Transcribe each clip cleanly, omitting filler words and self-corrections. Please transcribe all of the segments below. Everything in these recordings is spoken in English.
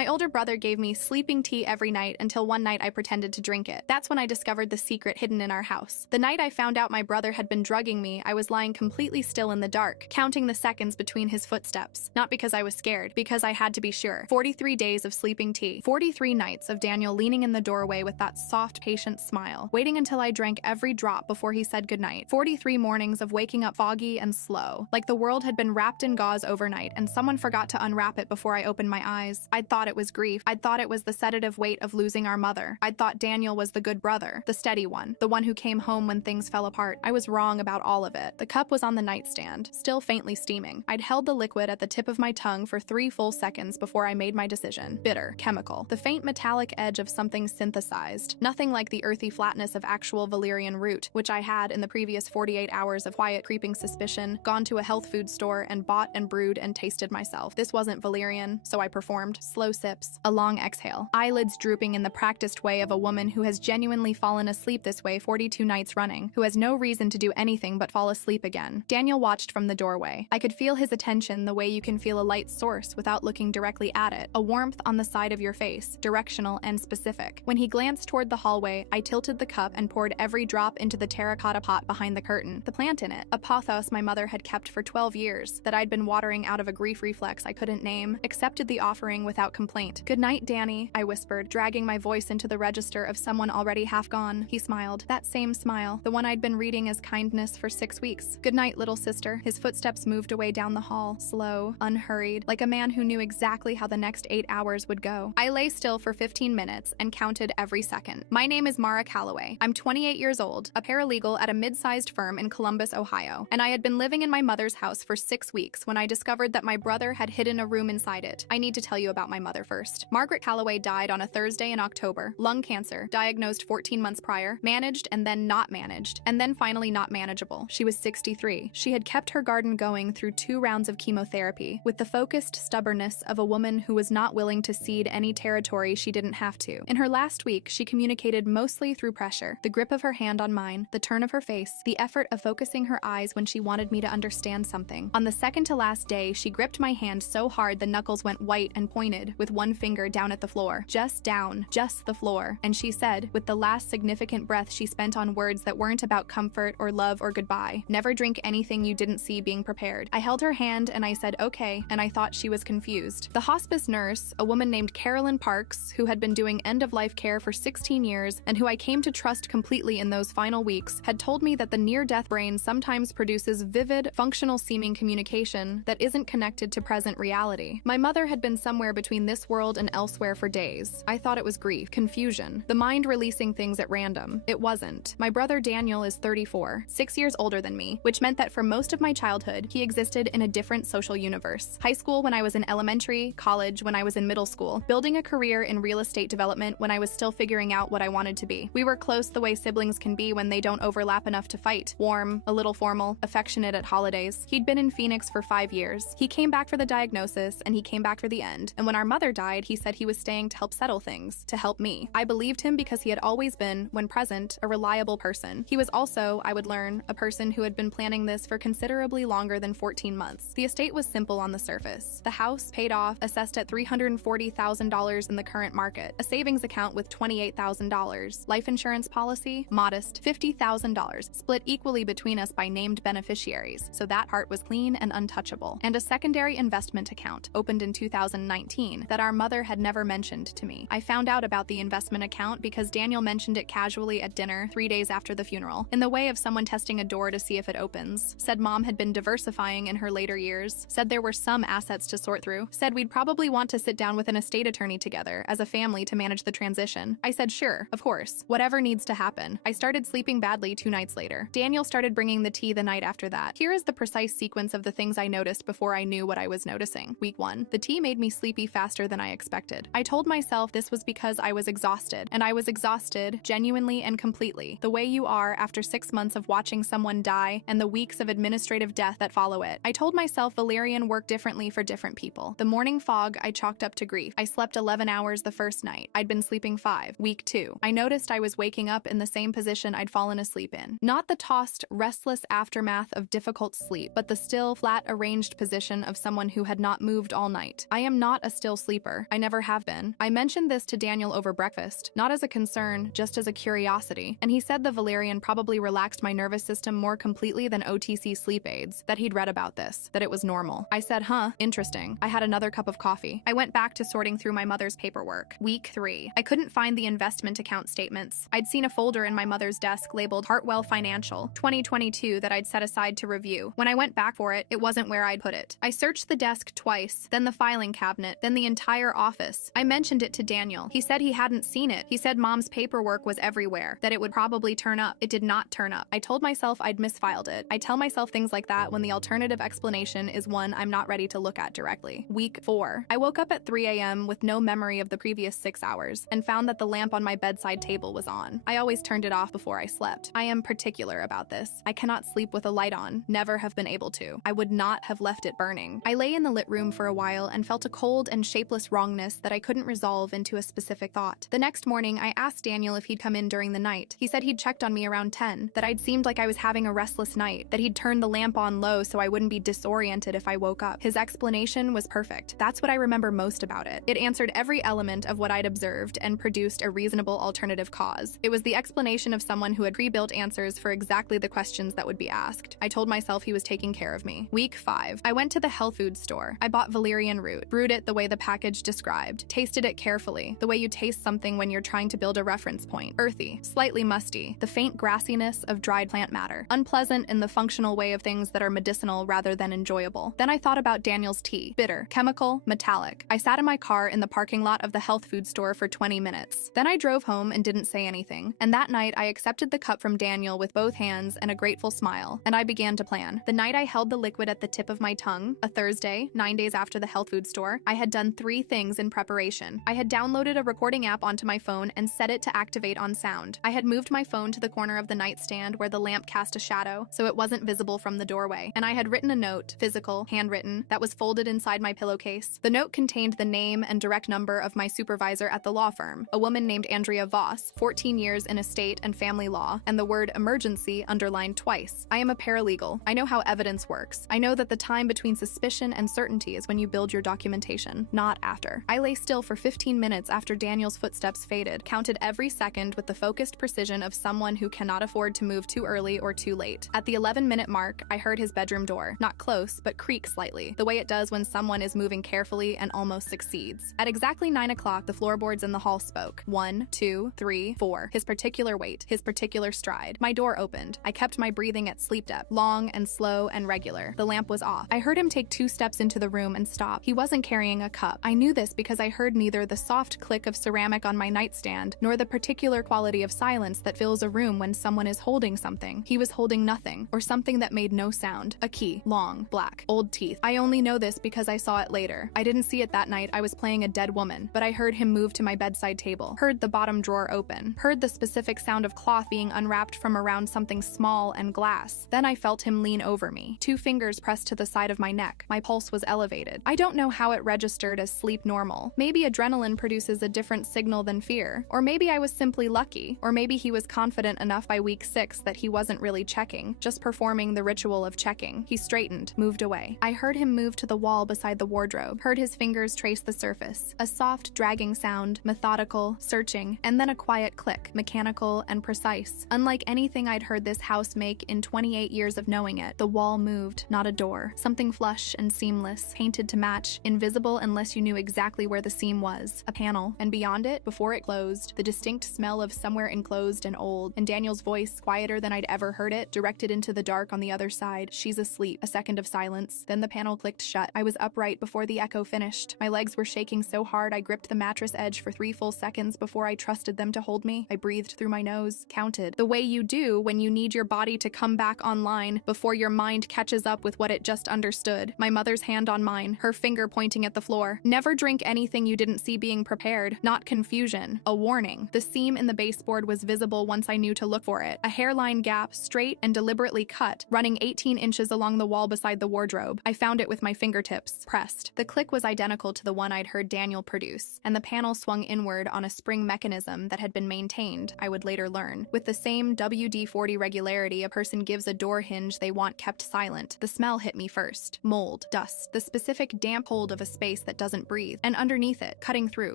My older brother gave me sleeping tea every night until one night I pretended to drink it. That's when I discovered the secret hidden in our house. The night I found out my brother had been drugging me, I was lying completely still in the dark, counting the seconds between his footsteps. Not because I was scared, because I had to be sure. 43 days of sleeping tea. 43 nights of Daniel leaning in the doorway with that soft, patient smile, waiting until I drank every drop before he said goodnight. 43 mornings of waking up foggy and slow, like the world had been wrapped in gauze overnight and someone forgot to unwrap it before I opened my eyes. I'd thought it was grief. I'd thought it was the sedative weight of losing our mother. I'd thought Daniel was the good brother, the steady one, the one who came home when things fell apart. I was wrong about all of it. The cup was on the nightstand, still faintly steaming. I'd held the liquid at the tip of my tongue for 3 full seconds before I made my decision. Bitter, chemical, the faint metallic edge of something synthesized. Nothing like the earthy flatness of actual valerian root, which I had in the previous 48 hours of quiet creeping suspicion, gone to a health food store and bought and brewed and tasted myself. This wasn't valerian, so I performed. Slow sips, a long exhale, eyelids drooping in the practiced way of a woman who has genuinely fallen asleep this way 42 nights running, who has no reason to do anything but fall asleep again. Daniel watched from the doorway. I could feel his attention the way you can feel a light source without looking directly at it, a warmth on the side of your face, directional and specific. When he glanced toward the hallway, I tilted the cup and poured every drop into the terracotta pot behind the curtain, the plant in it, a pothos my mother had kept for 12 years, that I'd been watering out of a grief reflex I couldn't name, accepted the offering without complaint. "Good night, Danny," I whispered, dragging my voice into the register of someone already half gone. He smiled. That same smile, the one I'd been reading as kindness for 6 weeks. "Good night, little sister." His footsteps moved away down the hall, slow, unhurried, like a man who knew exactly how the next 8 hours would go. I lay still for 15 minutes and counted every second. My name is Mara Calloway. I'm 28 years old, a paralegal at a mid-sized firm in Columbus, Ohio, and I had been living in my mother's house for 6 weeks when I discovered that my brother had hidden a room inside it. I need to tell you about my mother first. Margaret Calloway died on a Thursday in October. Lung cancer, diagnosed 14 months prior, managed and then not managed, and then finally not manageable. She was 63. She had kept her garden going through 2 rounds of chemotherapy, with the focused stubbornness of a woman who was not willing to cede any territory she didn't have to. In her last week, she communicated mostly through pressure, the grip of her hand on mine, the turn of her face, the effort of focusing her eyes when she wanted me to understand something. On the second to last day, she gripped my hand so hard the knuckles went white and pointed, with one finger down at the floor. Just down, just the floor. And she said, with the last significant breath she spent on words that weren't about comfort or love or goodbye, "Never drink anything you didn't see being prepared." I held her hand and I said, "Okay," and I thought she was confused. The hospice nurse, a woman named Carolyn Parks, who had been doing end-of-life care for 16 years and who I came to trust completely in those final weeks, had told me that the near-death brain sometimes produces vivid, functional-seeming communication that isn't connected to present reality. My mother had been somewhere between this world and elsewhere for days. I thought it was grief, confusion, the mind releasing things at random. It wasn't. My brother Daniel is 34, 6 years older than me, which meant that for most of my childhood, he existed in a different social universe. High school when I was in elementary, college when I was in middle school, building a career in real estate development when I was still figuring out what I wanted to be. We were close the way siblings can be when they don't overlap enough to fight. Warm, a little formal, affectionate at holidays. He'd been in Phoenix for 5 years. He came back for the diagnosis, and he came back for the end. And when our mother died, he said he was staying to help settle things, to help me. I believed him because he had always been, when present, a reliable person. He was also, I would learn, a person who had been planning this for considerably longer than 14 months. The estate was simple on the surface. The house, paid off, assessed at $340,000 in the current market. A savings account with $28,000. Life insurance policy, modest, $50,000, split equally between us by named beneficiaries, so that part was clean and untouchable. And a secondary investment account, opened in 2019, that our mother had never mentioned to me. I found out about the investment account because Daniel mentioned it casually at dinner 3 days after the funeral, in the way of someone testing a door to see if it opens. Said mom had been diversifying in her later years, said there were some assets to sort through, said we'd probably want to sit down with an estate attorney together as a family to manage the transition. I said sure, of course, whatever needs to happen. I started sleeping badly 2 nights later. Daniel started bringing the tea the night after that. Here is the precise sequence of the things I noticed before I knew what I was noticing. Week 1. The tea made me sleepy faster than I expected. I told myself this was because I was exhausted, and I was exhausted, genuinely and completely, the way you are after 6 months of watching someone die and the weeks of administrative death that follow it. I told myself valerian worked differently for different people. The morning fog I chalked up to grief. I slept 11 hours the first night. I'd been sleeping 5. Week 2. I noticed I was waking up in the same position I'd fallen asleep in. Not the tossed, restless aftermath of difficult sleep, but the still, flat, arranged position of someone who had not moved all night. I am not a still sleeper. sleeper. I never have been. I mentioned this to Daniel over breakfast, not as a concern, just as a curiosity, and he said the valerian probably relaxed my nervous system more completely than OTC sleep aids, that he'd read about this, that it was normal. I said, huh, interesting. I had another cup of coffee. I went back to sorting through my mother's paperwork. Week 3. I couldn't find the investment account statements. I'd seen a folder in my mother's desk labeled Hartwell Financial 2022 that I'd set aside to review. When I went back for it, it wasn't where I'd put it. I searched the desk twice, then the filing cabinet, then the entire office. I mentioned it to Daniel. He said he hadn't seen it. He said Mom's paperwork was everywhere, that it would probably turn up. It did not turn up. I told myself I'd misfiled it. I tell myself things like that when the alternative explanation is one I'm not ready to look at directly. Week 4. I woke up at 3 a.m. with no memory of the previous 6 hours and found that the lamp on my bedside table was on. I always turned it off before I slept. I am particular about this. I cannot sleep with a light on. Never have been able to. I would not have left it burning. I lay in the lit room for a while and felt a cold and shapeless wrongness that I couldn't resolve into a specific thought. The next morning, I asked Daniel if he'd come in during the night. He said he'd checked on me around 10, that I'd seemed like I was having a restless night, that he'd turned the lamp on low so I wouldn't be disoriented if I woke up. His explanation was perfect. That's what I remember most about it. It answered every element of what I'd observed and produced a reasonable alternative cause. It was the explanation of someone who had pre-built answers for exactly the questions that would be asked. I told myself he was taking care of me. Week 5. I went to the health food store. I bought valerian root, brewed it the way the package described, tasted it carefully, the way you taste something when you're trying to build a reference point. Earthy, slightly musty, the faint grassiness of dried plant matter. Unpleasant in the functional way of things that are medicinal rather than enjoyable. Then I thought about Daniel's tea. Bitter, chemical, metallic. I sat in my car in the parking lot of the health food store for 20 minutes. Then I drove home and didn't say anything. And that night I accepted the cup from Daniel with both hands and a grateful smile, and I began to plan. The night I held the liquid at the tip of my tongue, a Thursday, 9 days after the health food store, I had done 3 things in preparation. I had downloaded a recording app onto my phone and set it to activate on sound. I had moved my phone to the corner of the nightstand where the lamp cast a shadow, so it wasn't visible from the doorway. And I had written a note, physical, handwritten, that was folded inside my pillowcase. The note contained the name and direct number of my supervisor at the law firm, a woman named Andrea Voss, 14 years in estate and family law, and the word emergency underlined twice. I am a paralegal. I know how evidence works. I know that the time between suspicion and certainty is when you build your documentation, not after. I lay still for 15 minutes after Daniel's footsteps faded, counted every second with the focused precision of someone who cannot afford to move too early or too late. At the 11-minute mark, I heard his bedroom door, not close, but creak slightly, the way it does when someone is moving carefully and almost succeeds. At exactly 9 o'clock, the floorboards in the hall spoke. 1, 2, 3, 4. His particular weight, his particular stride. My door opened. I kept my breathing at sleep depth, long and slow and regular. The lamp was off. I heard him take 2 steps into the room and stop. He wasn't carrying a cup. I knew this because I heard neither the soft click of ceramic on my nightstand nor the particular quality of silence that fills a room when someone is holding something. He was holding nothing, or something that made no sound. A key. Long, black, old teeth. I only know this because I saw it later. I didn't see it that night. I was playing a dead woman, but I heard him move to my bedside table, heard the bottom drawer open, heard the specific sound of cloth being unwrapped from around something small and glass. Then I felt him lean over me, 2 fingers pressed to the side of my neck. My pulse was elevated. I don't know how it registered as sleep normal. Maybe adrenaline produces a different signal than fear, or maybe I was simply lucky, or maybe he was confident enough by week 6 that he wasn't really checking, just performing the ritual of checking. He straightened, moved away. I heard him move to the wall beside the wardrobe, heard his fingers trace the surface. A soft, dragging sound, methodical, searching, and then a quiet click, mechanical and precise. Unlike anything I'd heard this house make in 28 years of knowing it, the wall moved, not a door. Something flush and seamless, painted to match, invisible unless you knew exactly where the seam was. A panel, and beyond it, before it closed, the distinct smell of somewhere enclosed and old, and Daniel's voice, quieter than I'd ever heard it, directed into the dark on the other side. She's asleep. A second of silence. Then the panel clicked shut. I was upright before the echo finished. My legs were shaking so hard I gripped the mattress edge for 3 full seconds before I trusted them to hold me. I breathed through my nose, counted. The way you do when you need your body to come back online before your mind catches up with what it just understood. My mother's hand on mine, her finger pointing at the floor. Never drink anything you didn't see being prepared. Not confusion. A warning. The seam in the baseboard was visible once I knew to look for it. A hairline gap, straight and deliberately cut, running 18 inches along the wall beside the wardrobe. I found it with my fingertips. Pressed. The click was identical to the one I'd heard Daniel produce, and the panel swung inward on a spring mechanism that had been maintained, I would later learn. With the same WD-40 regularity a person gives a door hinge they want kept silent, the smell hit me first. Mold. Dust. The specific damp hold of a space that doesn't doesn't breathe, and underneath it, cutting through,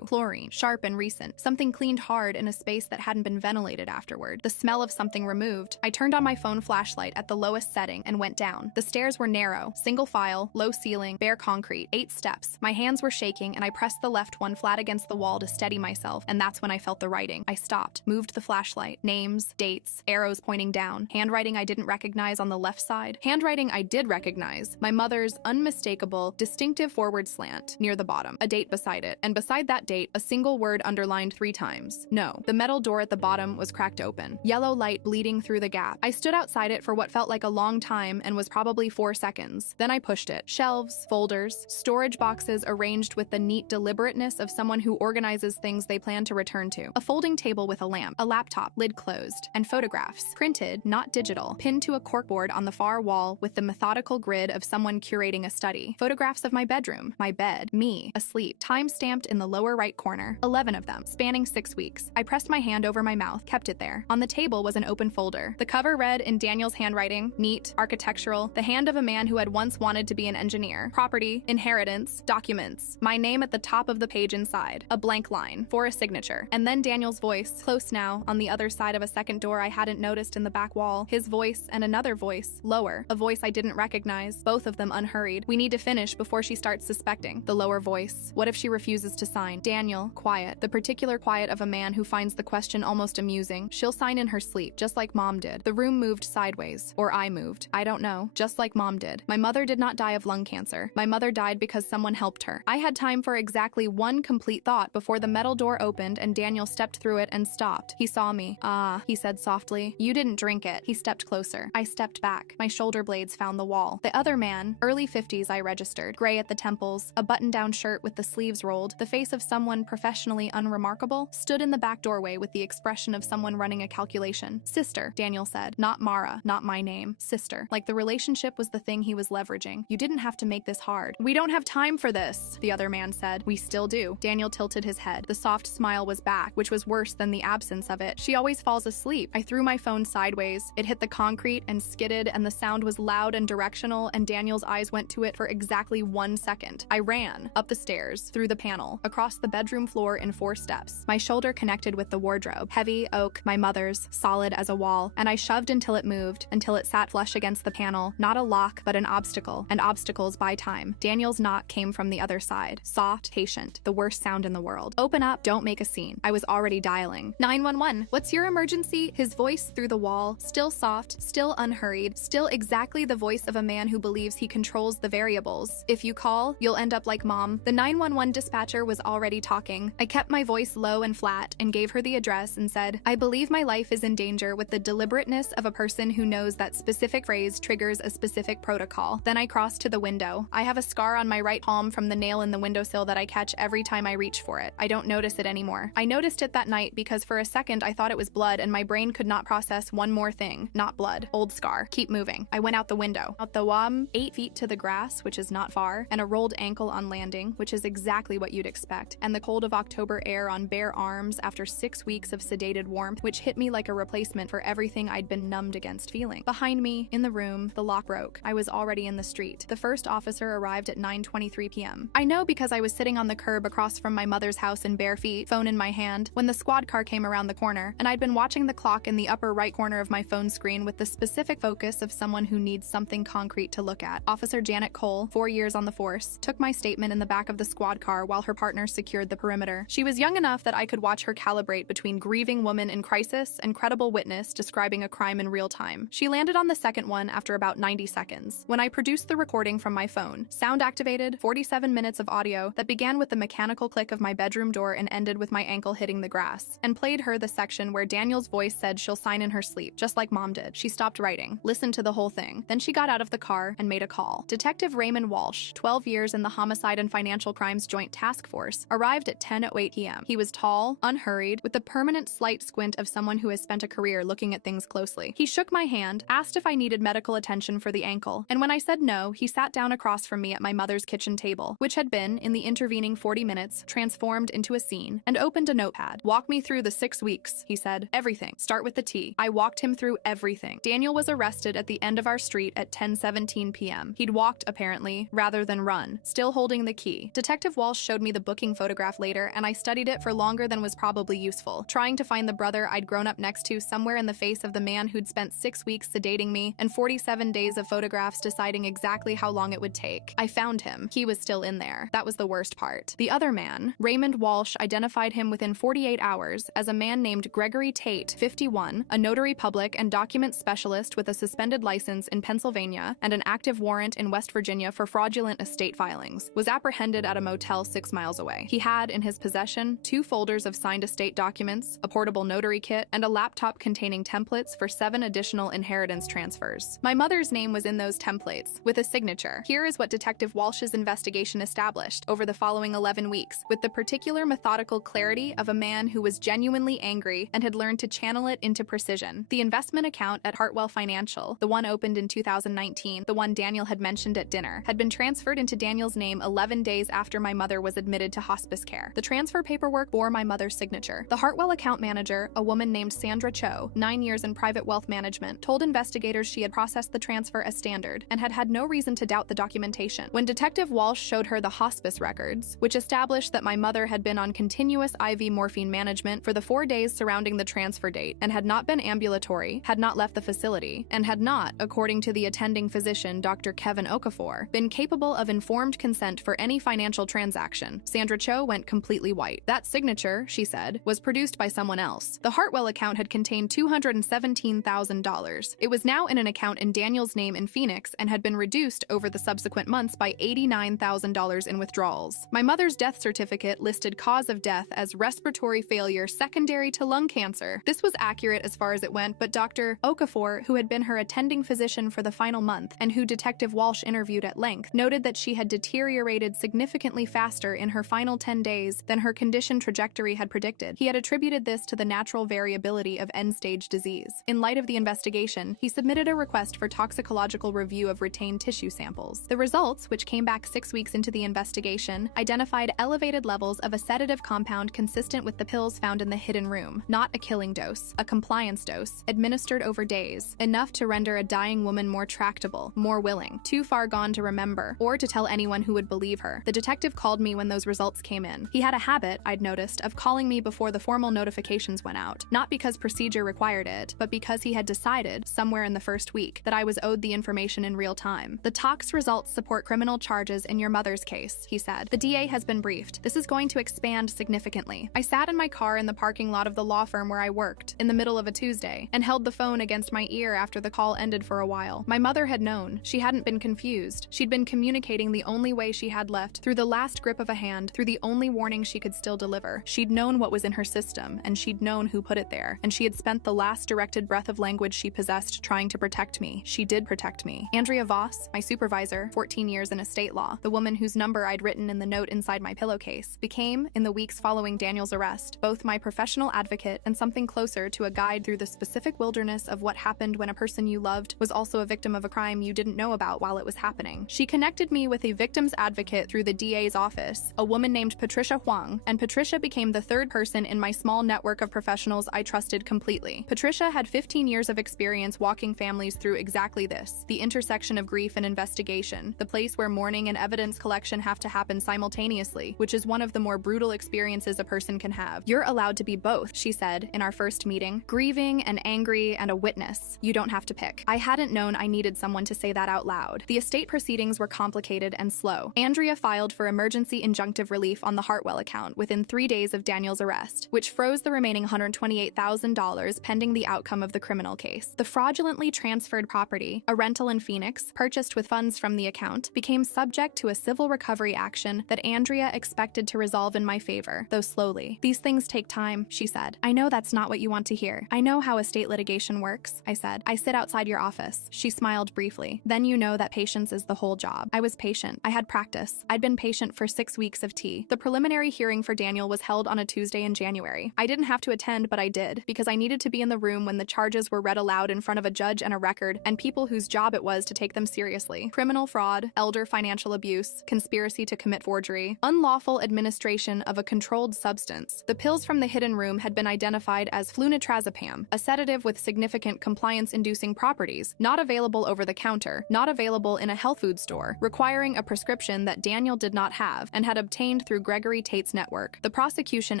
chlorine, sharp and recent, something cleaned hard in a space that hadn't been ventilated afterward, the smell of something removed. I turned on my phone flashlight at the lowest setting and went down. The stairs were narrow, single file, low ceiling, bare concrete, 8 steps. My hands were shaking and I pressed the left one flat against the wall to steady myself, and that's when I felt the writing. I stopped, moved the flashlight. Names, dates, arrows pointing down, handwriting I didn't recognize on the left side. Handwriting I did recognize, my mother's unmistakable, distinctive forward slant near the bottom, a date beside it, and beside that date, a single word underlined 3 times. No. The metal door at the bottom was cracked open, yellow light bleeding through the gap. I stood outside it for what felt like a long time and was probably 4 seconds. Then I pushed it. Shelves, folders, storage boxes arranged with the neat deliberateness of someone who organizes things they plan to return to. A folding table with a lamp, a laptop, lid closed, and photographs, printed, not digital, pinned to a corkboard on the far wall with the methodical grid of someone curating a study. Photographs of my bedroom, my bed, me, asleep, time-stamped in the lower right corner, 11 of them, spanning 6 weeks. I pressed my hand over my mouth, kept it there. On the table was an open folder. The cover read in Daniel's handwriting, neat, architectural, the hand of a man who had once wanted to be an engineer. Property, inheritance, documents. My name at the top of the page inside. A blank line for a signature. And then Daniel's voice, close now, on the other side of a second door I hadn't noticed in the back wall. His voice and another voice, lower, a voice I didn't recognize, both of them unhurried. We need to finish before she starts suspecting. The lower voice. What if she refuses to sign? Daniel, quiet. The particular quiet of a man who finds the question almost amusing. She'll sign in her sleep, just like Mom did. The room moved sideways. Or I moved. I don't know. Just like Mom did. My mother did not die of lung cancer. My mother died because someone helped her. I had time for exactly one complete thought before the metal door opened and Daniel stepped through it and stopped. He saw me. "Ah," he said softly. "You didn't drink it." He stepped closer. I stepped back. My shoulder blades found the wall. The other man, early 50s I registered, gray at the temples, a button-down shirt with the sleeves rolled, the face of someone professionally unremarkable, stood in the back doorway with the expression of someone running a calculation. "Sister," Daniel said. Not Mara, not my name. Sister. Like the relationship was the thing he was leveraging. "You didn't have to make this hard." "We don't have time for this," the other man said. "We still do." Daniel tilted his head. The soft smile was back, which was worse than the absence of it. "She always falls asleep." I threw my phone sideways. It hit the concrete and skidded, and the sound was loud and directional, and Daniel's eyes went to it for exactly 1 second. I ran, up the stairs, through the panel, across the bedroom floor in 4 steps. My shoulder connected with the wardrobe, heavy, oak, my mother's, solid as a wall, and I shoved until it moved, until it sat flush against the panel, not a lock, but an obstacle, and obstacles buy time. Daniel's knock came from the other side, soft, patient, the worst sound in the world. "Open up, don't make a scene." I was already dialing. 911, what's your emergency? His voice through the wall, still soft, still unhurried, still exactly the voice of a man who believes he controls the variables. "If you call, you'll end up like Mom." The 911 dispatcher was already talking. I kept my voice low and flat and gave her the address and said, "I believe my life is in danger," with the deliberateness of a person who knows that specific phrase triggers a specific protocol. Then I crossed to the window. I have a scar on my right palm from the nail in the windowsill that I catch every time I reach for it. I don't notice it anymore. I noticed it that night because for a second I thought it was blood and my brain could not process one more thing. Not blood. Old scar. Keep moving. I went out the window. Out the 8 feet to the grass, which is not far, and a rolled ankle on landing, which is exactly what you'd expect, and the cold of October air on bare arms after 6 weeks of sedated warmth, which hit me like a replacement for everything I'd been numbed against feeling. Behind me, in the room, the lock broke. I was already in the street. The first officer arrived at 9:23 p.m. I know because I was sitting on the curb across from my mother's house in bare feet, phone in my hand, when the squad car came around the corner, and I'd been watching the clock in the upper right corner of my phone screen with the specific focus of someone who needs something concrete to look at. Officer Janet Cole, 4 years on the force, took my statement in the back of the squad car while her partner secured the perimeter. She was young enough that I could watch her calibrate between grieving woman in crisis and credible witness describing a crime in real time. She landed on the second one after about 90 seconds. When I produced the recording from my phone, sound-activated, 47 minutes of audio that began with the mechanical click of my bedroom door and ended with my ankle hitting the grass, and played her the section where Daniel's voice said she'll sign in her sleep, just like Mom did. She stopped writing, listened to the whole thing. Then she got out of the car and made a call. Detective Raymond Walsh, 12 years in the Homicide and Financial Crimes Joint Task Force, arrived at 10:08 p.m. He was tall, unhurried, with the permanent slight squint of someone who has spent a career looking at things closely. He shook my hand, asked if I needed medical attention for the ankle, and when I said no, he sat down across from me at my mother's kitchen table, which had been, in the intervening 40 minutes, transformed into a scene, and opened a notepad. "Walk me through the 6 weeks," he said. "Everything. Start with the T." I walked him through everything. Daniel was arrested at the end of our street at 10:17 p.m. He'd walked, apparently, rather than run, still holding the key key. Detective Walsh showed me the booking photograph later, and I studied it for longer than was probably useful, trying to find the brother I'd grown up next to somewhere in the face of the man who'd spent 6 weeks sedating me and 47 days of photographs deciding exactly how long it would take. I found him. He was still in there. That was the worst part. The other man, Raymond Walsh, identified him within 48 hours as a man named Gregory Tate, 51, a notary public and document specialist with a suspended license in Pennsylvania and an active warrant in West Virginia for fraudulent estate filings, was apprehended at a motel 6 miles away. He had in his possession 2 folders of signed estate documents, a portable notary kit, and a laptop containing templates for 7 additional inheritance transfers. My mother's name was in those templates, with a signature. Here is what Detective Walsh's investigation established over the following 11 weeks, with the particular methodical clarity of a man who was genuinely angry and had learned to channel it into precision. The investment account at Hartwell Financial, the one opened in 2019, the one Daniel had mentioned at dinner, had been transferred into Daniel's name 11 days after my mother was admitted to hospice care. The transfer paperwork bore my mother's signature. The Hartwell account manager, a woman named Sandra Cho, 9 years in private wealth management, told investigators she had processed the transfer as standard and had had no reason to doubt the documentation. When Detective Walsh showed her the hospice records, which established that my mother had been on continuous IV morphine management for the 4 days surrounding the transfer date and had not been ambulatory, had not left the facility, and had not, according to the attending physician Dr. Kevin Okafor, been capable of informed consent for any financial transaction, Sandra Cho went completely white. That signature, she said, was produced by someone else. The Hartwell account had contained $217,000. It was now in an account in Daniel's name in Phoenix and had been reduced over the subsequent months by $89,000 in withdrawals. My mother's death certificate listed cause of death as respiratory failure secondary to lung cancer. This was accurate as far as it went, but Dr. Okafor, who had been her attending physician for the final month and who Detective Walsh interviewed at length, noted that she had deteriorated significantly faster in her final 10 days than her condition trajectory had predicted. He had attributed this to the natural variability of end-stage disease. In light of the investigation, he submitted a request for toxicological review of retained tissue samples. The results, which came back 6 weeks into the investigation, identified elevated levels of a sedative compound consistent with the pills found in the hidden room, not a killing dose, a compliance dose, administered over days, enough to render a dying woman more tractable, more willing, too far gone to remember, or to tell anyone who would believe her. The detective called me when those results came in. He had a habit, I'd noticed, of calling me before the formal notifications went out, not because procedure required it, but because he had decided, somewhere in the first week, that I was owed the information in real time. The tox results support criminal charges in your mother's case, he said. The DA has been briefed. This is going to expand significantly. I sat in my car in the parking lot of the law firm where I worked, in the middle of a Tuesday, and held the phone against my ear after the call ended for a while. My mother had known. She hadn't been confused. She'd been communicating the only way she had left, through the last grip of a hand, through the only warning she could still deliver. She'd known what was in her system, and she'd known who put it there, and she had spent the last directed breath of language she possessed trying to protect me. She did protect me. Andrea Voss, my supervisor, 14 years in estate law, the woman whose number I'd written in the note inside my pillowcase, became, in the weeks following Daniel's arrest, both my professional advocate and something closer to a guide through the specific wilderness of what happened when a person you loved was also a victim of a crime you didn't know about while it was happening. She connected me with a victim's advocate through the DA's office, a woman named Patricia Huang, and Patricia became the third person in my small network of professionals I trusted completely. Patricia had 15 years of experience walking families through exactly this, the intersection of grief and investigation, the place where mourning and evidence collection have to happen simultaneously, which is one of the more brutal experiences a person can have. You're allowed to be both, she said in our first meeting, grieving and angry and a witness. You don't have to pick. I hadn't known I needed someone to say that out loud. The estate proceedings were complicated and slow. Andrea filed for emergency injunctive relief on the Hartwell account within 3 days of Daniel's arrest, which froze the remaining $128,000 pending the outcome of the criminal case. The fraudulently transferred property, a rental in Phoenix, purchased with funds from the account, became subject to a civil recovery action that Andrea expected to resolve in my favor, though slowly. These things take time, she said. I know that's not what you want to hear. I know how estate litigation works, I said. I sit outside your office. She smiled briefly. Then you know that patience is the whole job. I was patient. I had practice. I'd been patient for 6 weeks of tea. The preliminary hearing for Daniel was held on a Tuesday in January. I didn't have to attend, but I did, because I needed to be in the room when the charges were read aloud in front of a judge and a record, and people whose job it was to take them seriously. Criminal fraud, elder financial abuse, conspiracy to commit forgery, unlawful administration of a controlled substance. The pills from the hidden room had been identified as flunitrazepam, a sedative with significant compliance-inducing properties, not available over the counter, not available in a health food store, requiring a prescription that Daniel Daniel did not have and had obtained through Gregory Tate's network. The prosecution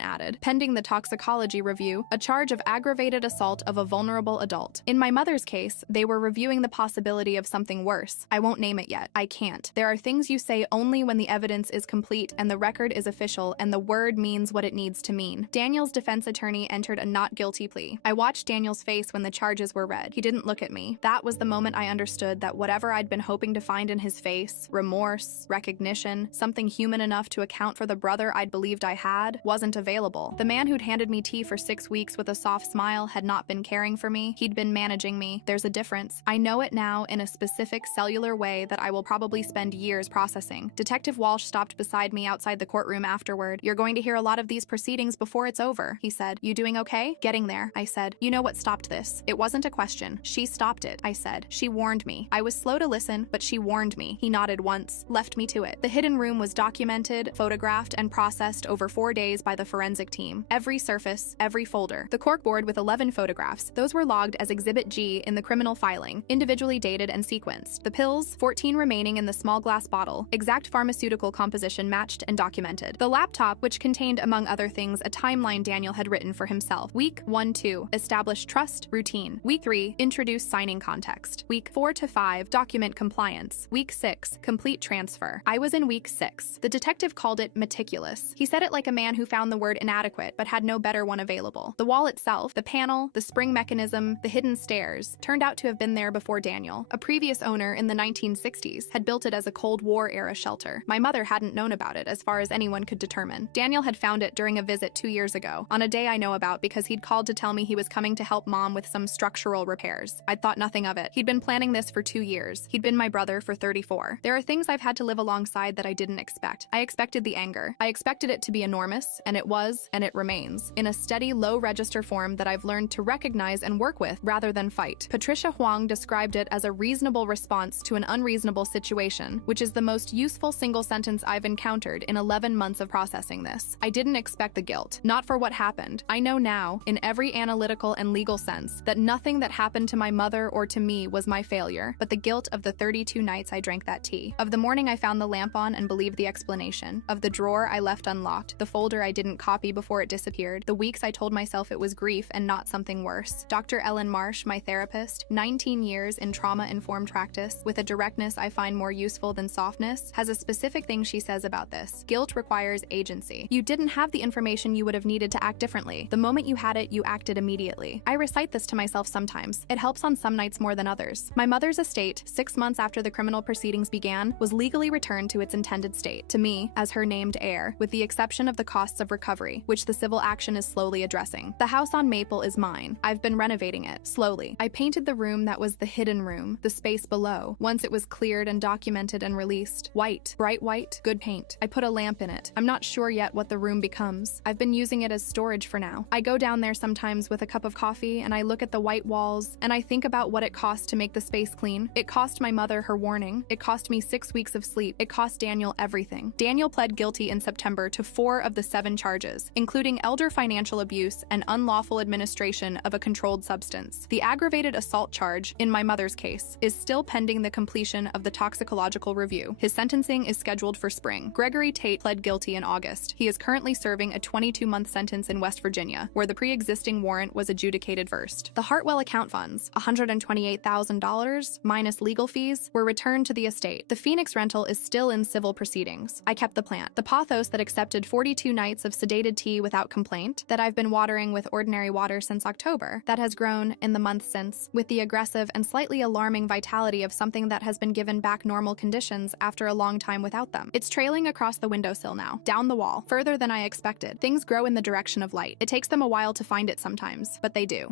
added, pending the toxicology review, a charge of aggravated assault of a vulnerable adult. In my mother's case, they were reviewing the possibility of something worse. I won't name it yet. I can't. There are things you say only when the evidence is complete and the record is official and the word means what it needs to mean. Daniel's defense attorney entered a not guilty plea. I watched Daniel's face when the charges were read. He didn't look at me. That was the moment I understood that whatever I'd been hoping to find in his face, remorse, recognition, something human enough to account for the brother I'd believed I had, wasn't available. The man who'd handed me tea for 6 weeks with a soft smile had not been caring for me. He'd been managing me. There's a difference. I know it now in a specific cellular way that I will probably spend years processing. Detective Walsh stopped beside me outside the courtroom afterward. "You're going to hear a lot of these proceedings before it's over," he said. "You doing okay?" "Getting there," I said. "You know what stopped this?" "It wasn't a question. She stopped it," I said. "She warned me." I was slow to listen, but she warned me. He nodded once, left me to it. The hidden room was documented, photographed, and processed over 4 days by the forensic team. Every surface, every folder. The corkboard with 11 photographs. Those were logged as Exhibit G in the criminal filing, individually dated and sequenced. The pills, 14 remaining in the small glass bottle, exact pharmaceutical composition matched and documented. The laptop, which contained, among other things, a timeline Daniel had written for himself. Week 1-2, establish trust, routine. Week 3, introduce signing context. Week 4-5, document compliance. Week 6, complete transfer. I was in week 6. The detective called it meticulous. He said it like a man who found the word inadequate but had no better one available. The wall itself, the panel, the spring mechanism, the hidden stairs, turned out to have been there before Daniel. A previous owner in the 1960s had built it as a Cold War-era shelter. My mother hadn't known about it as far as anyone could determine. Daniel had found it during a visit 2 years ago, on a day I know about because he'd called to tell me he was coming to help Mom with some structural repairs. I'd thought nothing of it. He'd been planning this for 2 years. He'd been my brother for 34. There are things I've had to live alongside that I didn't expect. I expected the anger. I expected it to be enormous, and it was, and it remains, in a steady, low-register form that I've learned to recognize and work with rather than fight. Patricia Huang described it as a reasonable response to an unreasonable situation, which is the most useful single sentence I've encountered in 11 months of processing this. I didn't expect the guilt. Not for what happened. I know now, in every analytical and legal sense, that nothing that happened to my mother or to me was my failure, but the guilt of the 32 nights I drank that tea, of the morning I found the lamp on and believed the explanation, of the drawer I left unlocked, the folder I didn't copy before it disappeared, the weeks I told myself it was grief and not something worse. Dr. Ellen Marsh, my therapist, 19 years in trauma-informed practice, with a directness I find more useful than softness, has a specific thing she says about this. Guilt requires agency. You didn't have the information you would have needed to act differently. The moment you had it, you acted immediately. I recite this to myself sometimes. It helps on some nights more than others. My mother's estate, 6 months after the criminal proceedings began, was legally returned to its intended state, to me, as her named heir, with the exception of the costs of recovery, which the civil action is slowly addressing. The house on Maple is mine. I've been renovating it, slowly. I painted the room that was the hidden room, the space below, once it was cleared and documented and released. White, bright white, good paint. I put a lamp in it. I'm not sure yet what the room becomes. I've been using it as storage for now. I go down there sometimes with a cup of coffee and I look at the white walls and I think about what it cost to make the space clean. It cost my mother her warning. It cost me 6 weeks of sleep. It cost Daniel everything. Daniel pled guilty in September to 4 of the 7 charges, including elder financial abuse and unlawful administration of a controlled substance. The aggravated assault charge, in my mother's case, is still pending the completion of the toxicological review. His sentencing is scheduled for spring. Gregory Tate pled guilty in August. He is currently serving a 22-month sentence in West Virginia, where the pre-existing warrant was adjudicated first. The Hartwell account funds, $128,000 minus legal fees, were returned to the estate. The Phoenix rental is still in civil proceedings. I kept the plant. The pothos that accepted 42 nights of sedated tea without complaint, that I've been watering with ordinary water since October, that has grown, in the months since, with the aggressive and slightly alarming vitality of something that has been given back normal conditions after a long time without them. It's trailing across the windowsill now, down the wall, further than I expected. Things grow in the direction of light. It takes them a while to find it sometimes, but they do.